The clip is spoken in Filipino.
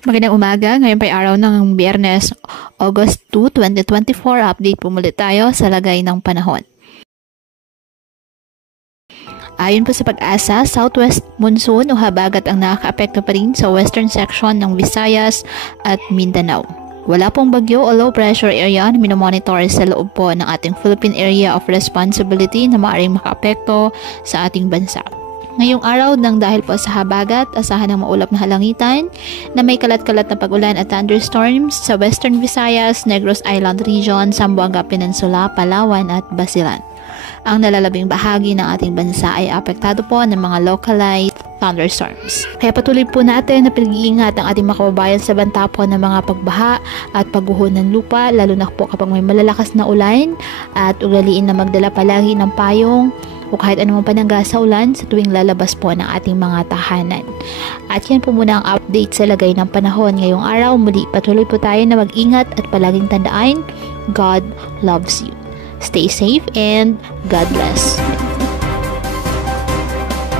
Magandang umaga, ngayon pa araw ng Biyernes, August 2, 2024. Update po muli tayo sa lagay ng panahon. Ayon po sa Pag-asa, southwest monsoon o habagat ang nakakaapekto pa rin sa western section ng Visayas at Mindanao. Wala pong bagyo o low pressure area na minomonitor sa loob po ng ating Philippine Area of Responsibility na maaaring makaapekto sa ating bansa. Ngayong araw nang dahil po sa habagat, asahan ng maulap na halangitan na may kalat-kalat na pag-ulan at thunderstorms sa Western Visayas, Negros Island Region, Zamboanga Peninsula, Palawan at Basilan. Ang nalalabing bahagi ng ating bansa ay apektado po ng mga localized thunderstorms. Kaya patuloy po natin na pinag-iingat ang ating mga kababayan sa banta po ng mga pagbaha at pagguho ng lupa, lalo na po kapag may malalakas na ulan, at ugaliin na magdala palagi ng payong o kahit anumang panangga sa ulan sa tuwing lalabas po ng ating mga tahanan. At yan po muna ang update sa lagay ng panahon ngayong araw. Muli patuloy po tayo na mag-ingat at palaging tandaan, God loves you. Stay safe and God bless.